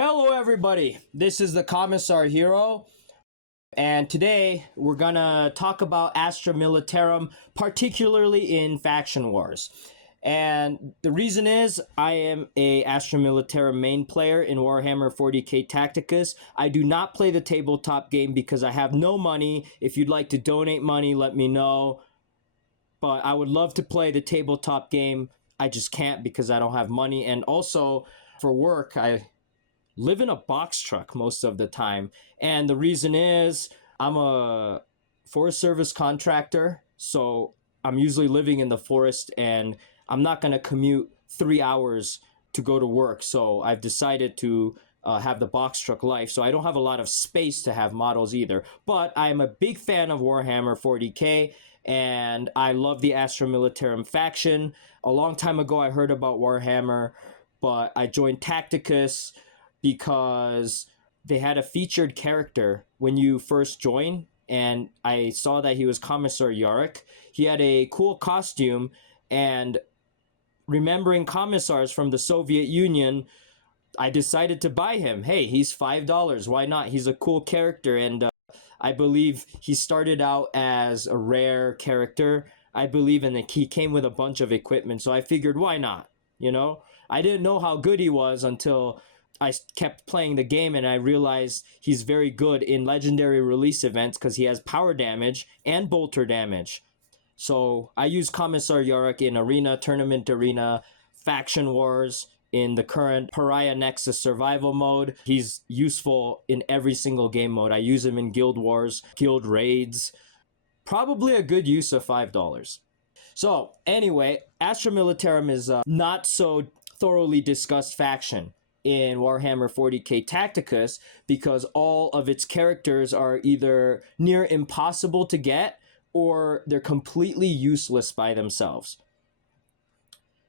Hello everybody, this is the Commissar Hero, and today we're gonna talk about Astra Militarum, particularly in Faction Wars. And the reason is, I am a Astra Militarum main player in Warhammer 40k Tacticus. I do not play the tabletop game because I have no money. If you'd like to donate money, let me know. But I would love to play the tabletop game. I just can't because I don't have money. And also, for work, I live in a box truck most of the time. And the reason is I'm a Forest Service contractor, so I'm usually living in the forest and I'm not going to commute 3 hours to go to work. So I've decided to have the box truck life. So I don't have a lot of space to have models either. But I am a big fan of Warhammer 40k and I love the Astra Militarum faction. A long time ago I heard about Warhammer, but I joined Tacticus because they had a featured character when you first join, and I saw that he was Commissar Yarrick. He had a cool costume, and remembering commissars from the Soviet Union, I decided to buy him. Hey, he's $5. Why not? He's a cool character, and I believe he started out as a rare character, I believe, and he came with a bunch of equipment, so I figured, why not? You know? I didn't know how good he was until I kept playing the game and I realized he's very good in legendary release events because he has power damage and bolter damage. So I use Commissar Yarrick in Arena, Tournament Arena, Faction Wars, in the current Pariah Nexus survival mode. He's useful in every single game mode. I use him in Guild Wars, Guild Raids. Probably a good use of $5. So anyway, Astra Militarum is a not so thoroughly discussed faction in Warhammer 40k Tacticus because all of its characters are either near impossible to get or they're completely useless by themselves.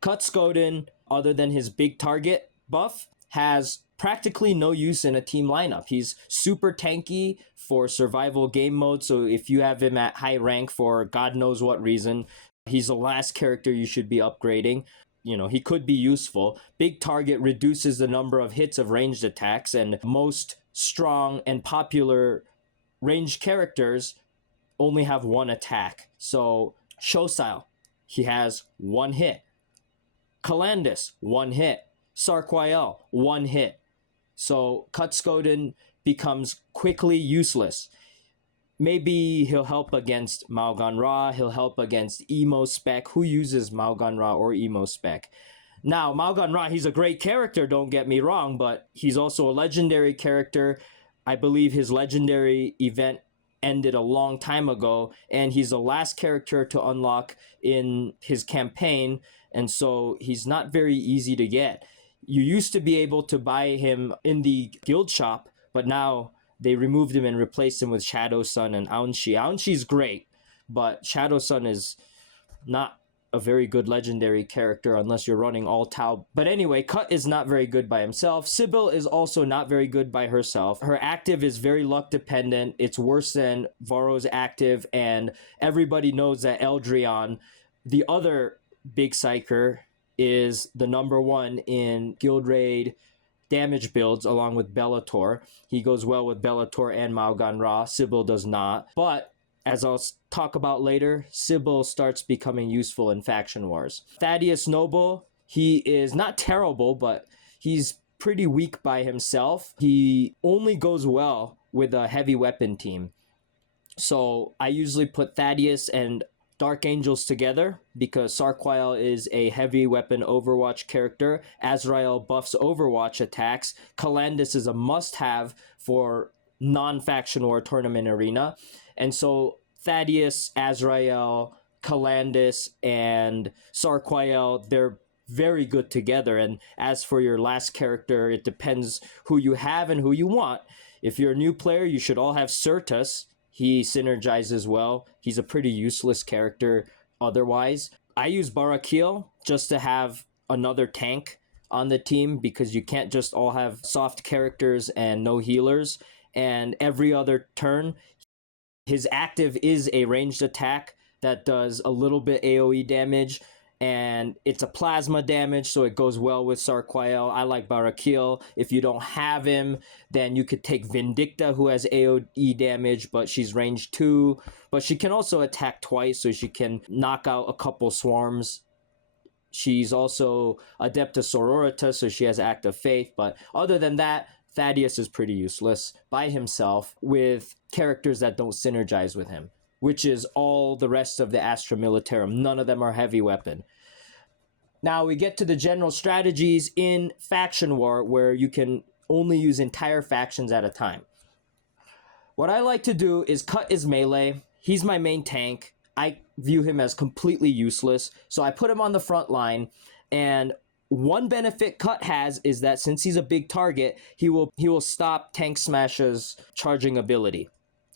Cutscoden, other than his big target buff, has practically no use in a team lineup. He's super tanky for survival game mode, so if you have him at high rank for God knows what reason, he's the last character you should be upgrading. You know, he could be useful. Big target reduces the number of hits of ranged attacks, and most strong and popular ranged characters only have one attack. So, Shosile, he has one hit. Calandus, one hit. Sarquael, one hit. So, Cutscoden becomes quickly useless. Maybe he'll help against Malgan Ra, he'll help against Emo Spec. Who uses Malgan Ra or Emo Spec? Now, Malgan Ra, he's a great character, don't get me wrong, but he's also a legendary character. I believe his legendary event ended a long time ago, and he's the last character to unlock in his campaign, and so he's not very easy to get. You used to be able to buy him in the guild shop, but now they removed him and replaced him with Shadow Sun and Aunshi. Aunshi's great, but Shadow Sun is not a very good legendary character unless you're running all Tau. But anyway, Cut is not very good by himself. Sybil is also not very good by herself. Her active is very luck dependent. It's worse than Varro's active, and everybody knows that Eldrion, the other big psyker, is the number one in Guild Raid damage builds along with Bellator. He goes well with Bellator and Malgan Ra. Sybil does not. But as I'll talk about later, Sybil starts becoming useful in Faction Wars. Thaddeus Noble, he is not terrible, but he's pretty weak by himself. He only goes well with a heavy weapon team. So I usually put Thaddeus and Dark Angels together because Sarquael is a heavy weapon Overwatch character. Azrael buffs Overwatch attacks. Calandus is a must-have for non-faction war tournament arena. And so Thaddeus, Azrael, Calandus, and Sarquael, they're very good together. And as for your last character, it depends who you have and who you want. If you're a new player, you should all have Certus. He synergizes well. He's a pretty useless character otherwise. I use Barakil just to have another tank on the team because you can't just all have soft characters and no healers. And every other turn, his active is a ranged attack that does a little bit AoE damage, and it's a plasma damage, so it goes well with Sarquael. I like Barakil. If you don't have him, then you could take Vindicta, who has AoE damage, but she's range 2. But she can also attack twice, so she can knock out a couple swarms. She's also Adepta Sororita, so she has Act of Faith. But other than that, Thaddeus is pretty useless by himself with characters that don't synergize with him, which is all the rest of the Astra Militarum. None of them are heavy weapon. Now we get to the general strategies in Faction War, where you can only use entire factions at a time. What I like to do is Cut his melee. He's my main tank. I view him as completely useless, so I put him on the front line, and one benefit Cut has is that since he's a big target, he will stop Tank Smash's charging ability,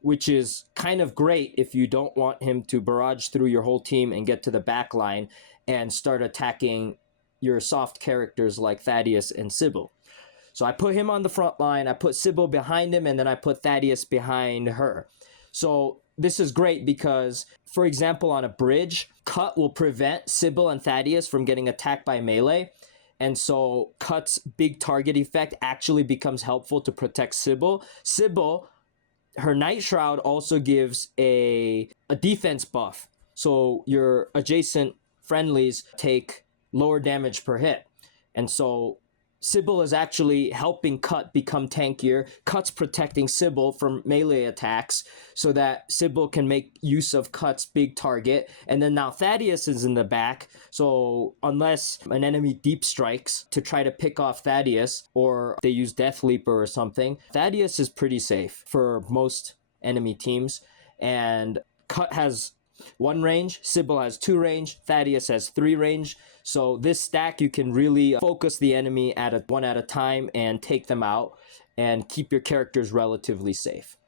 which is kind of great if you don't want him to barrage through your whole team and get to the back line and start attacking your soft characters like Thaddeus and Sybil. So I put him on the front line, I put Sybil behind him, and then I put Thaddeus behind her. So this is great because, for example, on a bridge, Cut will prevent Sybil and Thaddeus from getting attacked by melee. And so Cut's big target effect actually becomes helpful to protect Sybil. Sybil, her Night Shroud also gives a defense buff. So your adjacent friendlies take lower damage per hit. And so Sybil is actually helping Cut become tankier. Cut's protecting Sybil from melee attacks so that Sybil can make use of Cut's big target. And then now Thaddeus is in the back. So unless an enemy deep strikes to try to pick off Thaddeus, or they use Death Leaper or something, Thaddeus is pretty safe for most enemy teams. And Cut has 1 range, Sybil has 2 range, Thaddeus has 3 range. So this stack, you can really focus the enemy one at a time and take them out and keep your characters relatively safe.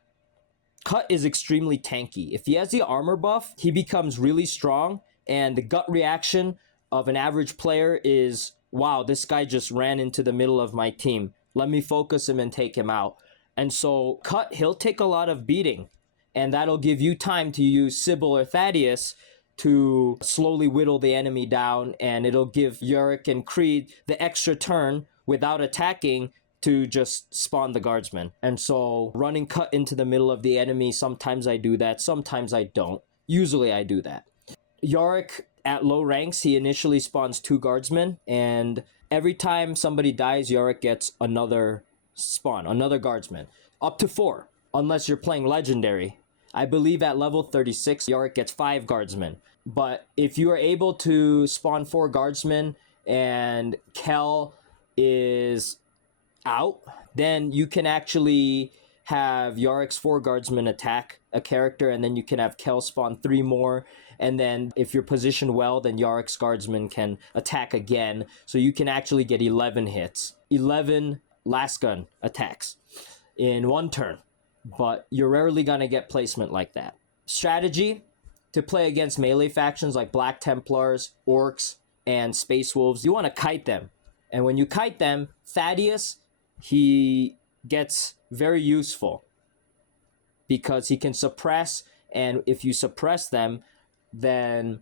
Cut is extremely tanky. If he has the armor buff, he becomes really strong, and the gut reaction of an average player is, wow, this guy just ran into the middle of my team. Let me focus him and take him out. And so Cut, he'll take a lot of beating, and that'll give you time to use Sybil or Thaddeus to slowly whittle the enemy down, and it'll give Yorick and Creed the extra turn without attacking to just spawn the guardsman. And so running Cut into the middle of the enemy, sometimes I do that, sometimes I don't. Usually I do that. Yorick, at low ranks, he initially spawns 2 guardsmen, and every time somebody dies, Yorick gets another spawn, another guardsman. Up to 4, unless you're playing legendary. I believe at level 36, Yorick gets 5 guardsmen. But if you are able to spawn 4 guardsmen and Kel is out, then you can actually have Yorick's 4 guardsmen attack a character, and then you can have Kel spawn 3 more. And then if you're positioned well, then Yorick's guardsmen can attack again. So you can actually get 11 hits, 11 last gun attacks in 1 turn. But you're rarely going to get placement like that. Strategy to play against melee factions like Black Templars, Orcs, and Space Wolves, you want to kite them. And when you kite them, Thaddeus, he gets very useful because he can suppress, and if you suppress them, then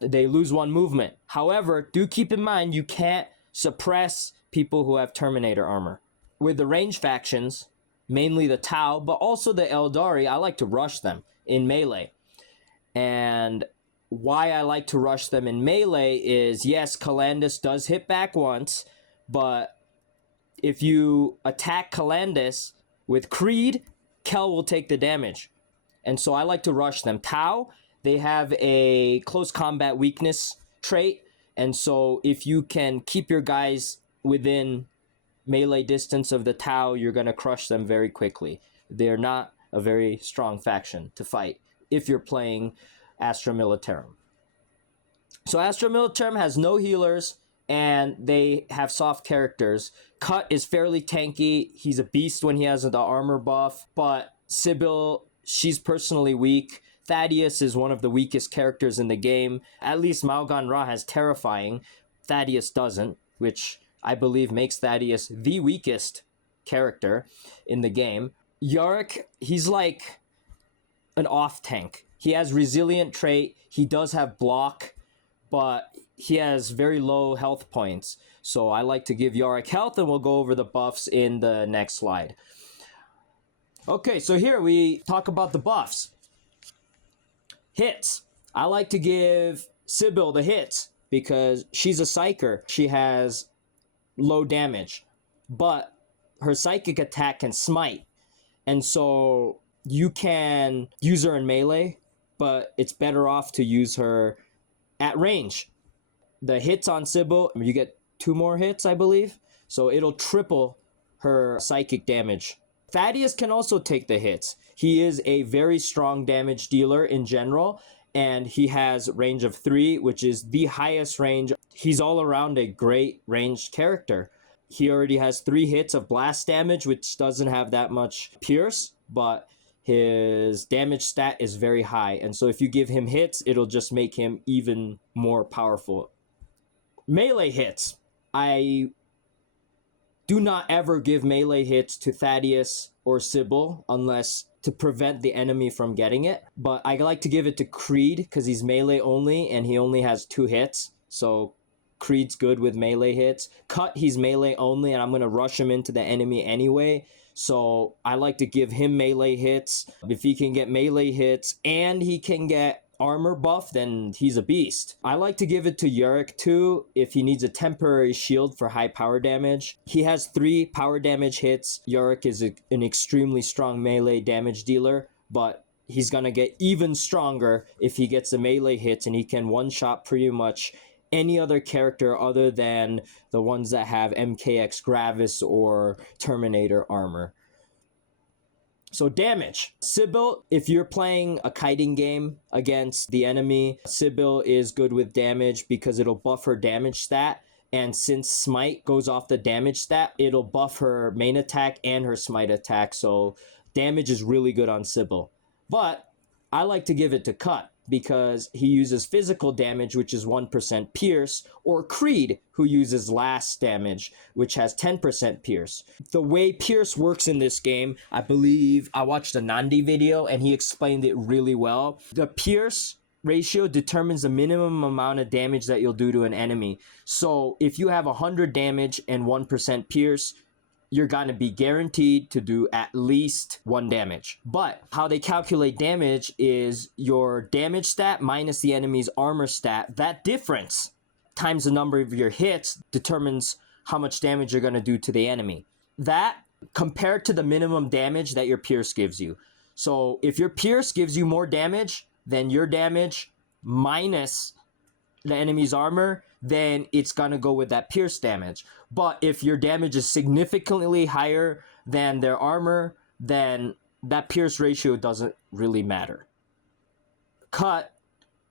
they lose 1 movement. However, do keep in mind you can't suppress people who have Terminator armor. With the range factions, mainly the Tau, but also the Eldari, I like to rush them in melee. And why I like to rush them in melee is, yes, Calandus does hit back once, but if you attack Calandus with Creed, Kel will take the damage. And so I like to rush them. Tau, they have a close combat weakness trait, and so if you can keep your guys within melee distance of the Tau, you're going to crush them very quickly. They're not a very strong faction to fight if you're playing Astra Militarum. So Astra Militarum has no healers, and they have soft characters. Cut is fairly tanky. He's a beast when he has the armor buff, but Sybil, she's personally weak. Thaddeus is one of the weakest characters in the game. At least Malgan Ra has terrifying. Thaddeus doesn't, which I believe makes Thaddeus the weakest character in the game. Yorick, he's like an off tank. He has resilient trait. He does have block, but he has very low health points. So I like to give Yorick health, and we'll go over the buffs in the next slide. Okay, so here we talk about the buffs. Hits. I like to give Sybil the hits because she's a psyker. She has low damage, but her psychic attack can smite. And so you can use her in melee, but it's better off to use her at range. The hits on Sybil, you get 2 more hits, I believe. So it'll triple her psychic damage. Thaddeus can also take the hits. He is a very strong damage dealer in general, and he has range of 3, which is the highest range. He's all around a great ranged character. He already has 3 hits of blast damage, which doesn't have that much pierce, but his damage stat is very high. And so if you give him hits, it'll just make him even more powerful. Melee hits. I do not ever give melee hits to Thaddeus or Sybil unless to prevent the enemy from getting it. But I like to give it to Creed because he's melee only and he only has 2 hits. So Creed's good with melee hits. Cut, he's melee only and I'm going to rush him into the enemy anyway. So I like to give him melee hits. If he can get melee hits and he can get armor buff, then he's a beast. I like to give it to Yorick too if he needs a temporary shield for high power damage. He has 3 power damage hits. Yorick is an extremely strong melee damage dealer, but he's gonna get even stronger if he gets the melee hits and he can one-shot pretty much any other character other than the ones that have MKX Gravis or Terminator armor. So damage. Sybil, if you're playing a kiting game against the enemy, Sybil is good with damage because it'll buff her damage stat. And since Smite goes off the damage stat, it'll buff her main attack and her Smite attack. So damage is really good on Sybil. But I like to give it to Cut because he uses physical damage, which is 1% pierce, or Creed, who uses last damage, which has 10% pierce. The way pierce works in this game, I believe I watched a Nandi video and he explained it really well. The pierce ratio determines the minimum amount of damage that you'll do to an enemy. So if you have 100 damage and 1% pierce, you're going to be guaranteed to do at least 1 damage. But how they calculate damage is your damage stat minus the enemy's armor stat. That difference times the number of your hits determines how much damage you're going to do to the enemy. That compared to the minimum damage that your pierce gives you. So if your pierce gives you more damage than your damage minus the enemy's armor, then it's gonna go with that pierce damage. But if your damage is significantly higher than their armor, then that pierce ratio doesn't really matter. Cut,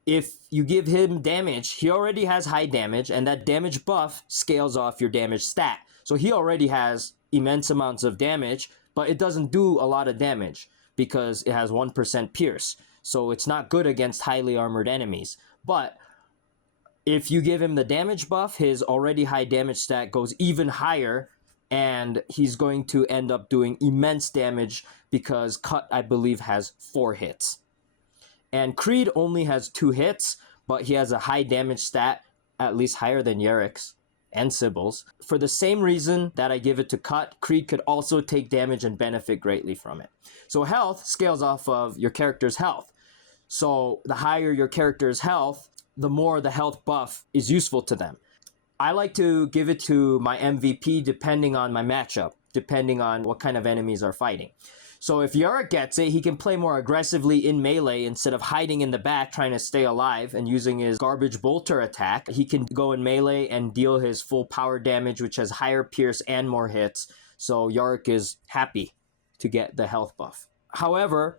if you give him damage, he already has high damage, and that damage buff scales off your damage stat. So he already has immense amounts of damage, but it doesn't do a lot of damage because it has 1% pierce. So it's not good against highly armored enemies. But if you give him the damage buff, his already high damage stat goes even higher, and he's going to end up doing immense damage because Cut, I believe, has 4 hits. And Creed only has 2 hits, but he has a high damage stat, at least higher than Yorick's and Sybil's. For the same reason that I give it to Cut, Creed could also take damage and benefit greatly from it. So health scales off of your character's health. So the higher your character's health, the more the health buff is useful to them. I like to give it to my MVP depending on my matchup, depending on what kind of enemies are fighting. So if Yorick gets it, he can play more aggressively in melee instead of hiding in the back trying to stay alive and using his garbage bolter attack. He can go in melee and deal his full power damage, which has higher pierce and more hits. So Yorick is happy to get the health buff. However,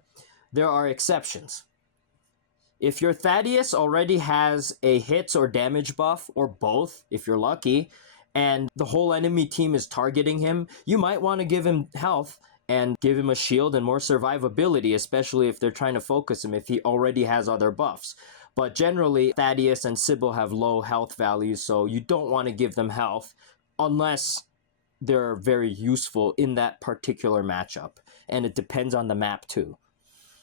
there are exceptions. If your Thaddeus already has a hits or damage buff, or both, if you're lucky, and the whole enemy team is targeting him, you might want to give him health and give him a shield and more survivability, especially if they're trying to focus him, if he already has other buffs. But generally, Thaddeus and Sybil have low health values, so you don't want to give them health unless they're very useful in that particular matchup. And it depends on the map too.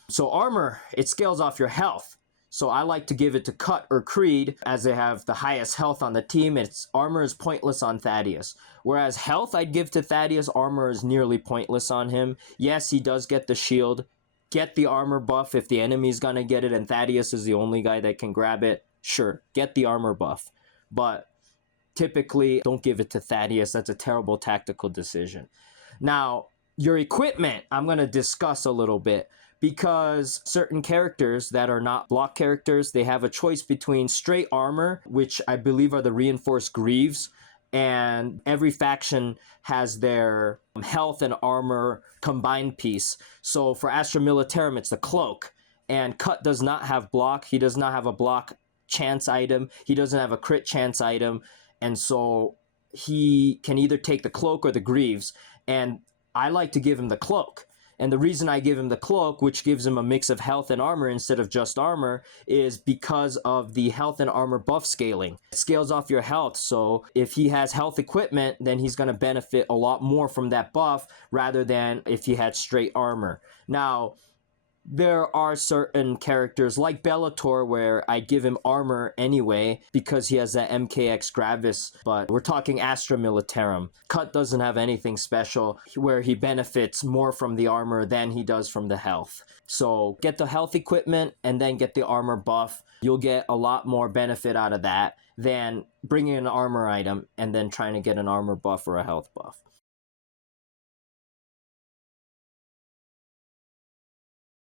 So armor, it scales off your health. So I like to give it to Cut or Creed as they have the highest health on the team. Its armor is pointless on Thaddeus. Whereas health I'd give to Thaddeus, armor is nearly pointless on him. Yes, he does get the shield. Get the armor buff if the enemy's gonna get it and Thaddeus is the only guy that can grab it. Sure, get the armor buff. But typically, don't give it to Thaddeus. That's a terrible tactical decision. Now, your equipment, I'm going to discuss a little bit because certain characters that are not block characters, they have a choice between straight armor, which I believe are the reinforced greaves, and every faction has their health and armor combined piece. So for Astra Militarum, it's the cloak, and Cut does not have block. He does not have a block chance item. He doesn't have a crit chance item, and so he can either take the cloak or the greaves, and I like to give him the cloak. And the reason I give him the cloak, which gives him a mix of health and armor instead of just armor, is because of the health and armor buff scaling. It scales off your health, so if he has health equipment, then he's going to benefit a lot more from that buff rather than if he had straight armor. Now, there are certain characters like Bellator where I give him armor anyway because he has that MKX Gravis, but we're talking Astra Militarum. Cut doesn't have anything special where he benefits more from the armor than he does from the health. So get the health equipment and then get the armor buff. You'll get a lot more benefit out of that than bringing an armor item and then trying to get an armor buff or a health buff.